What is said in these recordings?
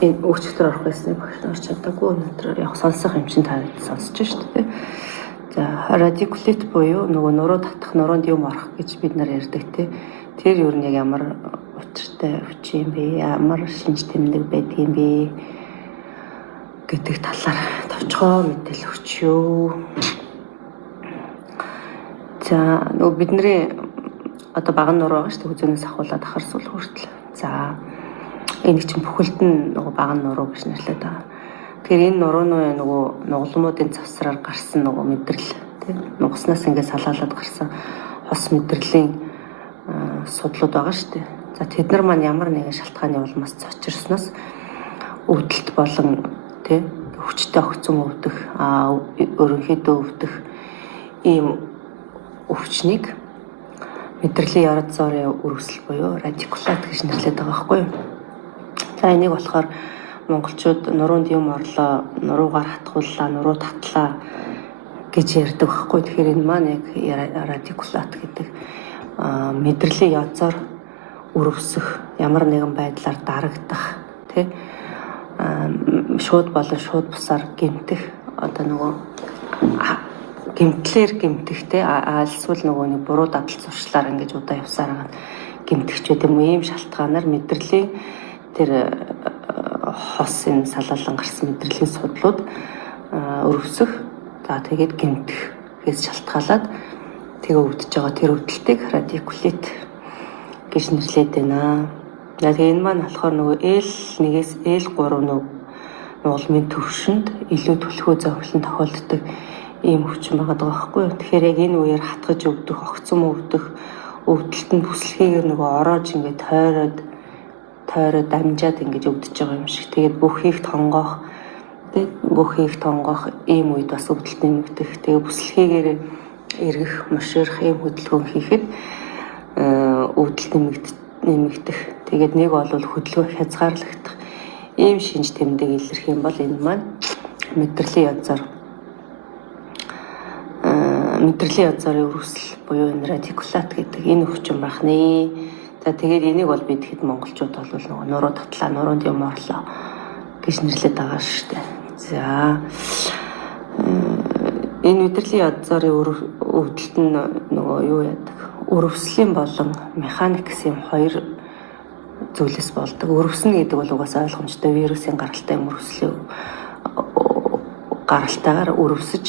энэ өчтөр орох гэсэн багш орч чадаагүй өнөөдөр яг сонсох юм чинь та сонсож шүү дээ. За радикулит буюу нөгөө нуруу татах, нуруунд юм орох гэж бид нар ярьдаг тий. Тэр юу нэг ямар учиртай өвч юм бэ? Ямар шинж тэмдэг байдгийм бэ гэдэг талаар товчхон мэдээлэл өгч юу. За нөгөө бидний одоо баган нуруу байгаа шүү дээ. Хүзүүнээс ахуулаад ахар сул хүртэл. За энэ чинь бүхэлд нь нөгөө баган нуруу гэж нэрлэдэг байгаа. Тэгэхээр энэ нурууны нөгөө нугалмуудын завсраар гарсан нөгөө мэдрэл тийм нугаснаас ингээд салаалаад гарсан хос мэдрэлийн судлууд байгаа шүү дээ. За тэд нар маань ямар нэгэн шалтгааны улмаас цочирсноос өвдөлт болон тийм хүчтэй огцом өвдөх ерөнхийдөө өвдөх ийм өвчнийг мэдрэлийн ярд зоорын өргөсөл буюу радикулат гэж нэрлэдэг байгаа байхгүй юу? За энийг болохоор монголчууд нуруунд юм орлоо, нуруугаар хатгууллаа, нуруу татлаа гэж ярьдаг байхгүй. Тэгэхээр энэ маань яг радикулат гэдэг мэдрэлийн язаар өрөвсөх, ямар нэгэн байдлаар дарагдах, тий шууд болон шууд бусаар гэмтэх, одоо нөгөө гэмтлэр гэмтэхтэй эсвэл нөгөө нэг буруу дадал зуршлаар ингэж удаа явсаар гэмтэгч гэдэг юм ийм шалтгаанаар мэдрэлийн тэр хос энэ салаалан гарсан мэдрэлийн судлууд өрөвсөх, за тэгээд гэмтэхээс шалтгаалаад тэгээ өвдөж байгаа тэр өвдөлтийг радикулит гэж нэрлэдэг байна. Тэгээ энэ маань болохоор нөгөө L1-ээс L3 нугалмын төвшөнд илүү түлхүү зовлон тохиолддог ийм өвчин байгаа байхгүй юу. Тэгэхээр яг энэ үеэр хатгаж өвдөх, огцом өвдөх, өвдөлт нь бүслэхийгээр нөгөө ороож ингээд тойроод дамжаад ингэж өвдөж байгаа юм шиг. Тэгээд бүх их тонгоох ийм үед бас өвдөлт нэмэгдэх. Тэгээд бүслэхийгээр эргэх, муширах ийм хөдөлгөөн хийхэд өвдөлт нэмэгдэх. Тэгээд нэг бол хөдөлгөөн хязгаарлагдах ийм шинж тэмдэг илэрх юм бол энэ маань мэдрэлийн язарын өргөсөл буюу энэ радикулат гэдэг энэ өвчин байна. За тэгээд энийг бол бид хэд монголчууд бол нөгөө нуруу татлаа, нуруунд юм орлоо гэж нэрлэдэг байгаа шүү дээ. За энэ мэдрэлийн язарын өвдөлт нь нөгөө юу яадаг? Өрөвслийн болон механик гэсэн хоёр зүйлээс болдог. Өрөвснө гэдэг бол угаасаа ойлгомжтой вирусын гаралтай өрөвслийн гаралтайгаар өрөвсөж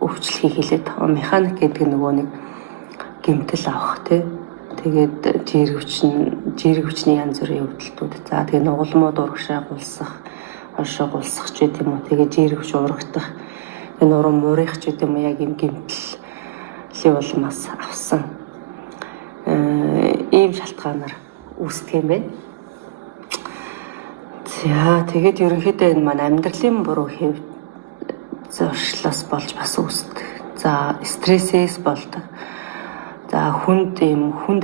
өвчлөхийг хэлээд механик гэдэг нөгөө нэг гэмтэл авах тий. Тэгээд жирэг хүчний янз бүрийн өвдөлтүүд. За тэгээд нугалмууд урагшаа гулсах, хошоо гулсах ч гэдэм үү. Тэгээд жирэг хүч урагдах, нуруу муурах ч гэдэм үү. Яг юм гэмтлийн улмаас авсан ийм шалтгаанаар үүсдэг юм байна. За тэгээд ерөнхийдөө энэ маань амьдралын буруу хэв зуршлаас болж бас үүсдэг. За стрессээс болдог. За хүнд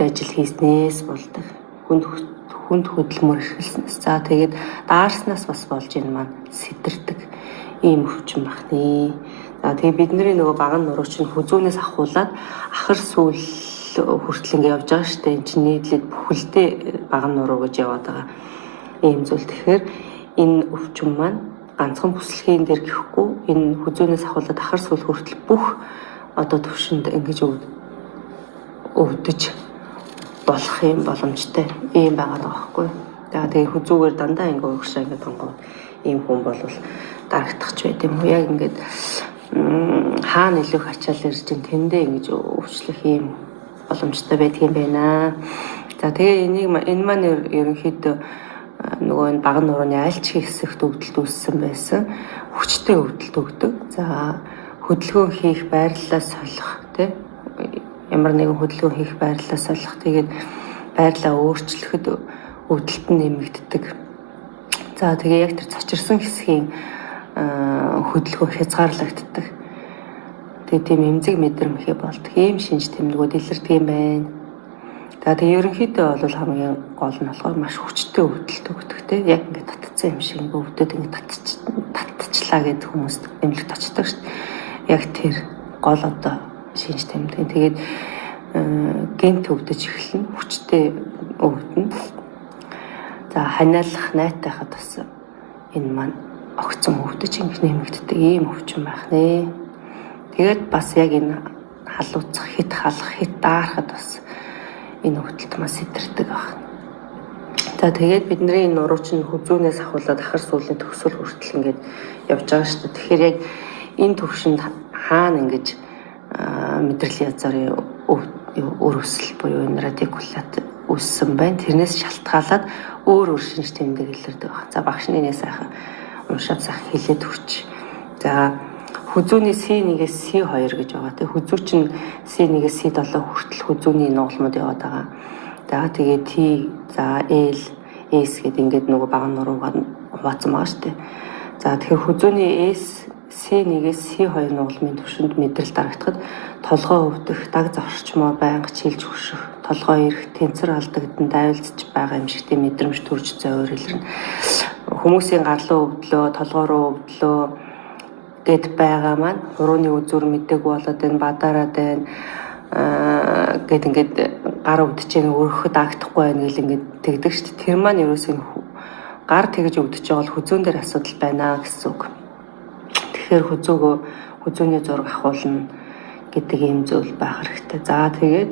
ажил хийснээс болдог. Хүнд хөдөлмөр эрхэлснээс. За тэгээд даарснаас бас болж энэ маань сэтэрдэг ийм өвчин байна. За тэгээд бидний нөгөө баган нуруу чинь хүзүүнээс ахуулаад ахар сүүл хүртэл ингэ явж байгаа шүү дээ. Энд чинь нийтлээд бүхэлдээ баган нуруу гэж яваад байгаа ийм зүйл. Тэгэхээр энэ өвчин маань ганцхан бүслэхийн дээр гэхгүй энэ хүзүүнээс ахуулаад ахар сүүл хүртэл бүх одоо төвшөнд ингэж өвдөж болох юм боломжтой ийм байгаа байхгүй. За тэгээ хүзүүгээр дандаа ингэ урагшаа ингэ тонгоо ийм хүн бол дарагдах ч байд юм уу. Яг ингээд хаана илүү ачаал ирж ин тэндээ ингэж өвчлөх ийм боломжтой байдаг юм байна. За тэгээ энэ маань ерөнхийдөө нөгөө энэ баган нурууны аль ч хэсэгт өвдөлт үүссэн байсан хүчтэй өвдөлт өгдөг. За хөдөлгөөн хийх байрлалаа солих тий ямар нэгэн хөдөлгөөн хийх байрлалаа солих. Тэгээд байрлалаа өөрчлөхөд өвдөлт нь нэмэгддэг. За тэгээ яг тэр цочирсан хэсгийн хөдөлгөөн хязгаарлагддаг. Тэгээ тийм эмзэг мэдрэмхий болдог. Ийм шинж тэмдгүүд илэрдэг юм байна. За тэгээ ерөнхийдөө бол хамгийн гол нь болохоор маш хүчтэй өвдөлт өгдөг те. Яг ингээд татцсан юм шиг өвдөд ингээд татчихлаа гэдэг хүмүүст эмнэлэгт очдог шүү дээ. Яг тэр гол одоо шинж тэмдэг. Тэгээд гэнт өвдөж эхэлнэ. Хүчтэй өвдөн. За ханиалах, найтайхад бас энэ маань огцон өвдөж ингэж нэмэгддэг ийм өвчин байх нэ. Тэгээд бас яг энэ халууцах, хит халах, хит даарахад бас энэ өвдөлт маш сэтэрдэг байна. За тэгээд бидний энэ нурууч нь хүзүүнээс ахуулаад ахар сүүлийн төгсөл хүртэл ингэж явж байгаа шүү дээ. Тэгэхээр яг энэ төвшөнд хаана ингэж мэдрэлийн язарын өр өсөл буюу энэ радикулат үүссэн байна. Тэрнээс шалтгаалаад өөр шинж тэмдэг илэрдэг байна. За багшны нэ сайхан уншаад сайхан хэлээд өгч. За хүзүүний C1-ээс C2 гэж байгаа. Тэгээ хүзүү чинь C1-ээс C7 хүртэл хүзүүний нугалмууд яваад байгаа. За тэгээ T, за L, S гэдэг ингээд нөгөө бага нуруугаар хуваацсан байгаа шүү дээ. За тэгэхээр хүзүүний S, C1-ээс C2 нугалмын түвшинд мэдрэл дарагдахад толгой өвдөх, даг зорчмоор байнга чилж хөшөх, толгой ирэх, тэнцэр алдагдан дайвалцж байгаа юм шигтэй мэдрэмж төрж зовөр илэрнэ. Хүмүүсийн гарлуу өвдлөө, толгой руу өвдлөө гэд байгаа маань урууны үзүр мэдээгүй болоод энэ бадараад байна гэд ингээд гар өвдөж байгаа өргөхөд агтахгүй байна гэл ингээд тэгдэг шүү дээ. Тэр маань ерөөсөө гар тэгж өвдөж байгаа бол хүзүүн дээр асуудал байна гэсэн үг. Тэгэхээр хүзүүний зураг ахуулна гэдэг ийм зүйл байх хэрэгтэй. За тэгээд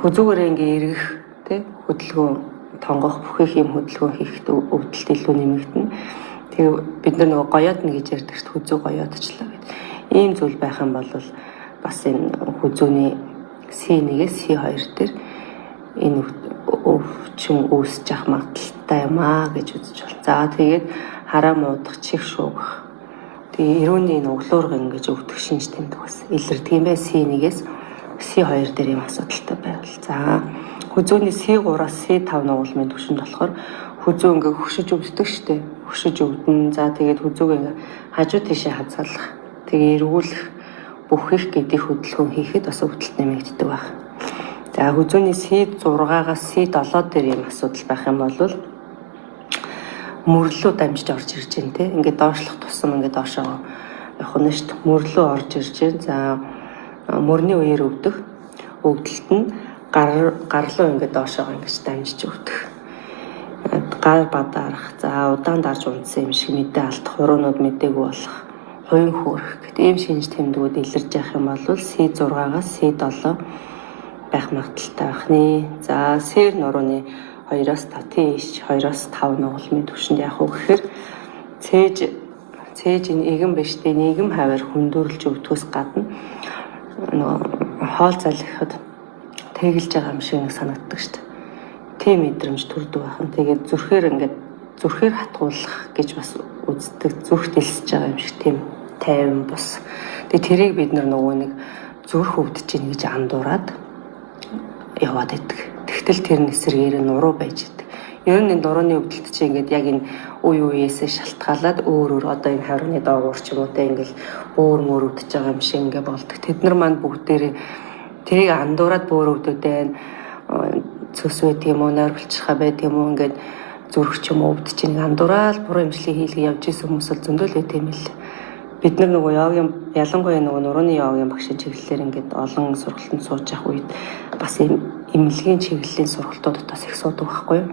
хүзүүгээрээ ингээ эргэх тий хөдөлгөөн тонгох бүх юм хөдөлгөөн хийхэд өвдөлт илүү нэмэгдэнэ. Тэгээ бид нар нөгөө гоёодна гэж ярьдаг шүү дээ. Хүзүү гоёодчлаа гэдэг. Ийм зүйл байх юм бол бас энэ хүзүүний C1-ээс C2 дээр энэ өвчин үүсэж ах магадaltaй юм аа гэж үзэж байна. За тэгээд хараа муудах, чих шуугах. Тэгээ эрүүний углуурга ингэж өвдөх шинж тэмдэг бас илэрдэг юм байна. C1-ээс C2 дээр юм асуудалтай байвал. За хүзүүний C3-аас C5 нугалмын түвшинд болохоор хүзүү ингээ хөшөж өвддөг штэ. Хөшөж өвдөн. За тэгээд хүзүүг ингээ хажуу тийшээ хазгаалах. Тэгээ эргүүлэх, бүхэх гэдэг хөдөлгөөн хийхэд бас өвдөлт нэмэгддэг байх. За хүзүүний C6-аас C7 дээр юм асуудал байх юм бол мөрлөө дамжиж орж ирж байна те. Ингээ доошлох тусам ингээ доошоо явах нь штэ. Мөрлөө орж ирж байна. За мөрний үеэр өвдөх, өвдөлт нь гарлуу ингээ доошоо ингэж дамжиж өвдөх. Гар бадарах, за удаан дарж унтсан юм шиг мэдээ алдах, хуруунууд мэдээгүй болох, хувийн хөөрөх гэдэг ийм шинж тэмдгүүд илэрж явах юм бол C6-аас C7 байх магадaltaй байх нэ. За сэр нурууны 2-оос 5 тийш 2-оос 5 нугалмын түвшинд яах вэ гэхээр цээж энэ игэн биш дээ нийгэм хавар хүндүрлж өвдөхөөс гадна хоол залхихад тэгэлж байгаа юм шиг санагддаг шүү дээ. Тийм мэдрэмж төрдөг байх нь. Тэгээд зүрхээр хатгуулах гэж бас үздэг. Зүрх дэлсэж байгаа юм шиг тийм тайван бус. Тэгээд тэрийг бид нөгөө нэг зүрх өвдөж ийн гэж андуураад яваад идэг. Тэгтэл тэр эсрэгээр нуруу байж идэг. Ер нь энэ нурууны өвдөлт чинь ингээд яг энэ үеэсээ шалтгаалаад өөр одоо энэ харууны доогуур ч юм уу те ингээл бөөр мөр өвдөж байгаа юм шиг ингээд болдог. Тэд нар маань бүгдээрээ тэрийг андуураад бөөр өвдөд байна. Цөс байт юм уу, нойр булчирхай байт юм уу ингээд зүрх ч юм уу өвдөж ийн андуураад буруу имчилгээ хийлгээ явж исэн хүмүүс л зөндөл байт юм л. Бид нар нөгөө йогийн ялангуяа нөгөө нурууны йогийн багшийн чиглэлээр ингээд олон сургалтанд сууж явах үед бас эмнэлгийн чиглэлийн сургалтуудад бас их суудаг байхгүй юу?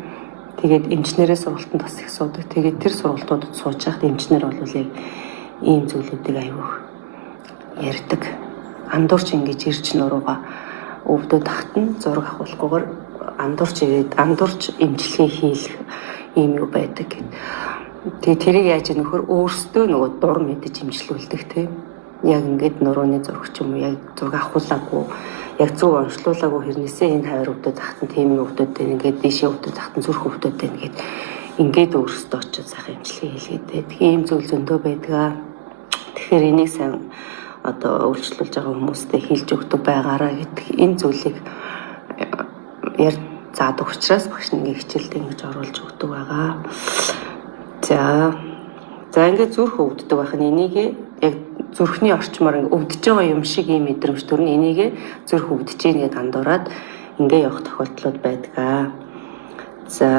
Тэгээд эмчнэрээ сургалтанд бас их суудаг. Тэгээд тэр сургалтуудад сууж байхад эмчнэр бол яг ийм зүйлүүдийг аягүй ярьдаг. Андуурч ингэж ирж нурууга өвдөд тахт нь зураг авахгүйгээр андуурч эмчилгээ хийх ийм юу байдаг гэдэг. Тэгээ тэрийг яаж нөхөр өөрсдөө нөгөө дур мэдэж имжлүүлдэг тийм. Яг ингээд нурууны зураг ч юм уу яг зураг авахуулаагүй яг зөв онцлуулаагүй хэрнээсээ энэ хавар өвдөд тахт нь тийм өвдөд байна. Ингээд дээшээ өвдөд тахт нь зүрх өвдөд байна гэд ингээд өөрсдөө очиж сайхан имчилгээ хийлгээд тэгээ ийм зүйл зөндөө байдаг. Тэгэхээр энийг сайн одоо үйлчлүүлж байгаа хүмүүстээ хэлж өгдөг байгаараа гэдэг энэ зүйлийг заадаг учраас багш нэг хичээлд ингэж оруулж өгдөг байгаа. За ингээд зүрх өвддөг байх нь энийг яг зүрхний орчмоор ингээд өвдөж байгаа юм шиг ийм мэдрэмж төрнө. Энийг зүрх өвдөж ийн гэдээ андуураад ингээд явах тохиолдлууд байдаг. За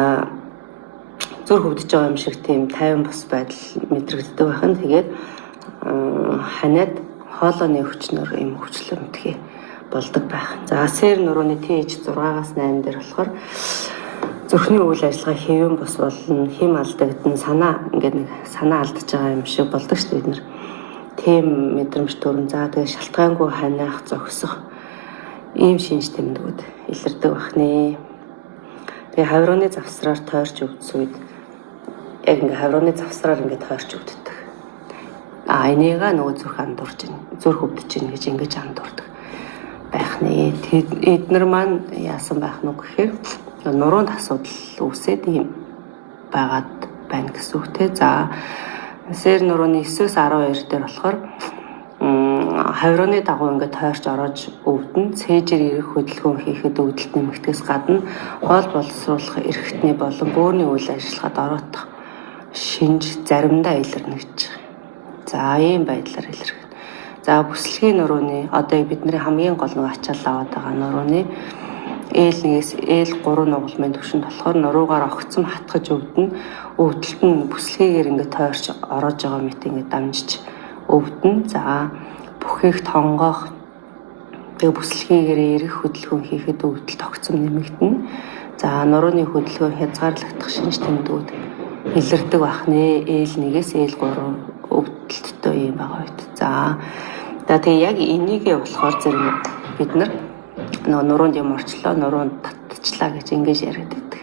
зүрх өвдөж байгаа юм шиг тийм тайван бос байдал мэдрэгддэг байх нь тэгээд ханиад хоолойны өвчнөр ийм өвчлөмтгий болдог байх. За сэр нурууны TH6-аас 8 дээр болохоор Зүрхний үйл ажиллагаа хэвэн бус болно, хэм алдагдана, санаа ингээд нэг санаа алдаж байгаа юм шиг болдог шүү дээ бид нар. Тийм мэдрэмж төрн. За тэгээ шалтгаангүй ханиах, зогсох ийм шинж тэмдгүүд илэрдэг бахнэ. Тэгээ хавирууны завсраар тойрч өвдс үед яг ингээд хавирууны завсраар ингээд тойрч өвддөг. Энийгээ нөгөө зүрх андуурж байна, зүрх өвдөж байна гэж ингэж андуурдаг байх нэ. Эднэр маань яасан байх нүг гэхээр нуруунд асуудал үүсээд ийм байгаад байна гэсэн үг те. За сэр нурууны 9-өөс 12 дээр болохоор хавирууны дагуу ингээд тойрч орож өвдөн, цээжээр ирэх хөдөлгөөн хийхэд өвдөлт нэмэгдээс гадна хоол боловсруулах эрхтний болон бөөрийн үйл ажиллагаанд ороодох шинж заримдаа илэрнэ гэж байна. За ийм байдлаар илэрхэ. За бүслэгийн нурууны одоо бидний хамгийн гол нэг ачаал аваад байгаа нурууны ээлнээс ээл 3 нугалмын түвшинд болохоор нуруугаар огцом хатгаж өвдөн, өвдөлт нь бүслэгээр ингээд тойрч ороод байгаа мэт ингээд дамжиж өвдөн. За бүхийг тонгоох, тэгээ бүслэгээр ирэх хөдөлгөөн хийхэд өвдөлт огцом нэмэгдэнэ. За нурууны хөдөлгөөн хязгаарлагдах шинж тэмдгүүд илэрдэг бахнэ. Ээл 1-ээс ээл 3 өвдөлттэй юм байгаа үед. За тэгээ яг энийгээ болохоор зэрэг бид нар нуруунд юм орчлоо, нуруунд татчихлаа гэж ингэж яриад байдаг.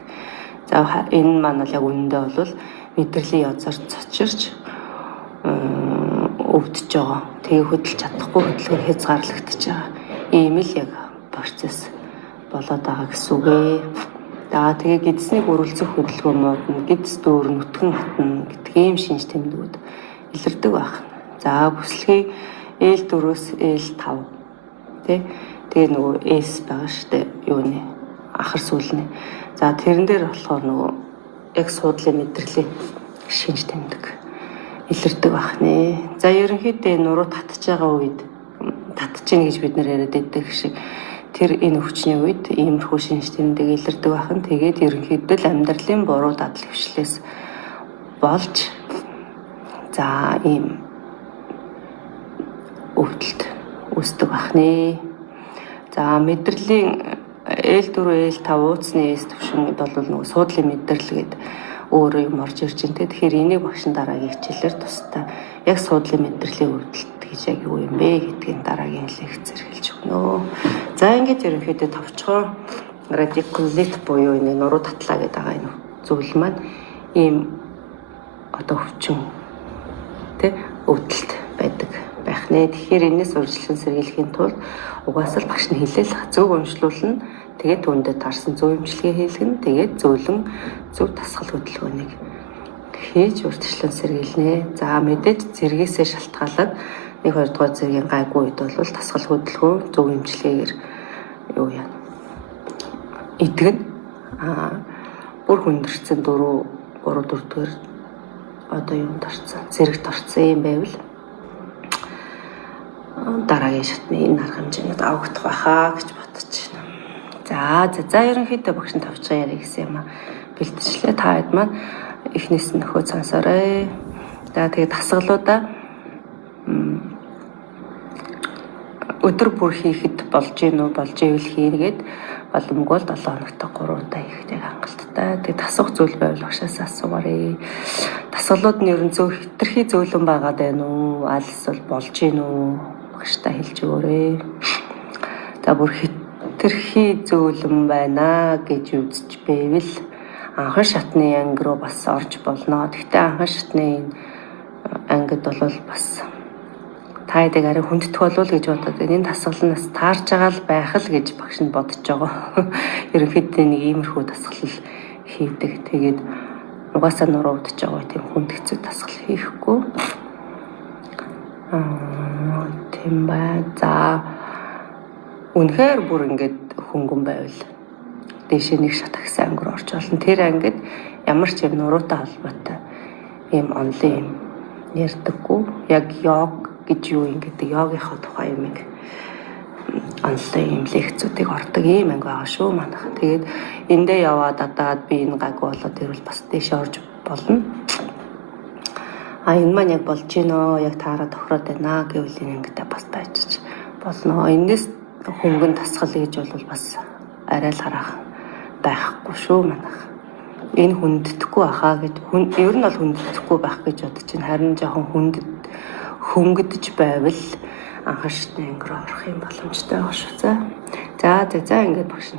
За энэ маань бол яг үнэндээ бол мэдрэлийн язаар цочирч өвдөж байгаа. Тэгээ хөдөлж чадахгүй хөдөлгөөн хязгаарлагдаж байгаа. Ийм л яг процесс болоод байгаа гэсэн үг ээ. За тэгээ гидснийг үргэлжлэх хөдөлгөөнүүд нь гидс дөөр нүтгэн хатна гэдэг ийм шинж тэмдгүүд илэрдэг байна. За бүслэгийн ээл 4-өөс ээл 5 тий. Тэгээ нөгөө эс байгаа штэ юуны ахар сүүлний. За тэрэн дээр болохоор нөгөө яг суудлын мэдрэлийн шинж тэмдэг илэрдэг бахнэ. За ерөнхийдөө нуруу татж байгаа үед татж ийн гэж бид нар яриад байдаг шиг тэр энэ өвчний үед иймэрхүү шинж тэмдэг илэрдэг бахан. Тэгээд ерөнхийдөө л амьдралын буруу дадал хвшлээс болж за ийм өвдөлт үүсдэг бахнэ. За мэдрэлийн L4, L5 ууцны эс төвшингэд бол нөгөө суудлын мэдрэл гээд өөрөө юм орж ирж байна. Тэгэхээр энийг багшин дараагийн хичээлээр тусдаа яг суудлын мэдрэлийн өвдөлт гэж яг юу юм бэ гэдгийг дараагийн лекцээр хэлж өгнө. За ингэж ерөнхийдөө товчхон радикулит буюу энэ нуруу татлаа гэдэг байгаа энэ зүйл маань ийм одоо өвчин тэ өвдөлт байдаг байх нэ. Тэгэхээр энэс урьдчилан сэргийлэхийн тулд угаасаа л багш нь хэлээл зөв уншлуулна. Тэгээд түүндэд таарсан зөв эмчилгээ хийлгэн. Тэгээд зөвлөн зөв тасгал хөдөлгөөнийг хийж урьдчилан сэргийлнэ. За мэдээж зэргээсээ шалтгаалаад 1-2 дугаар зэргийн гайгүй үед бол тасгал хөдөлгөөн зөв эмчилгээгээр юу яа идэгнэ. Бүр хүндэрсэн 3 4 дугаар одоо юунд орсон зэрэгт орсон юм байвал дараагийн шатны энэ арга хэмжээнд авагдах байхаа гэж бодож байна. За ерөнхийдөө багш нь тавчгаа яриа гэсэн юм а бэлтжлээ. Та хэд маань эхнээс нь нөхөө сонсоорой. За тэгээд дасгалуудаа өдөр бүр хийхэд болж гин үү болж ивэл хийгээд боломгүй л 7 хоногт 3 удаа хийхдээ хангалттай. Тэгээд тасах зүйл байвал багшаас асуугаарай. Дасгалууд нь ер нь зөв хэтэрхий зөөлөн байгаад байна уу? Аль эсвэл болж гин үү? Багштай хэлж өгөөрэй. За бүр хэтэрхий зөөлөн байна гэж үзэж байвал анхан шатны анги руу бас орж болно. Гэхдээ анхан шатны ангид бол бас та эдэг арай хүндэтг болов гэж бодоод энэ дасгалнаас таарж байгаа л байх л гэж багш нь бодож байгаа. Ерөнхийдөө нэг иймэрхүү дасгал хийдэг. Тэгээд угаасаа нуруу удаж байгаа тийм хүндэгцүү дасгал хийхгүй. Тийм бай. За үнэхээр бүр ингээд хөнгөн байвал дээшээ нэг шат агсан анги руу орж болно. Тэр ангид ямар ч юм нуруутай холбоотой ийм онлын юм ярьдаггүй. Яг йог гэж юу юм гэдэг йогийнхоо тухай юм онлайн юм лекцүүдийг ордог ийм анги байгаа шүү манайх. Тэгээд эндээ яваад адаад би энэ гайгүй болоод ирвэл бас дээшээ орж болно. Энэ маань яг болж гинөө, яг таараа тохироод байна гэвэл энэ ангитай бас байж болно. Энэс хөнгөн тасгал гэж бол бас арай л харах байхгүй шүү манайх. Энэ хүндэтгэхгүй байхаа гэж ер нь бол хүндэтгэхгүй байх гэж бодож байна. Харин жоохон хөнгөдөж байвал анхаарчтай ангир орох юм боломжтой байх шүү. За ингээд багш.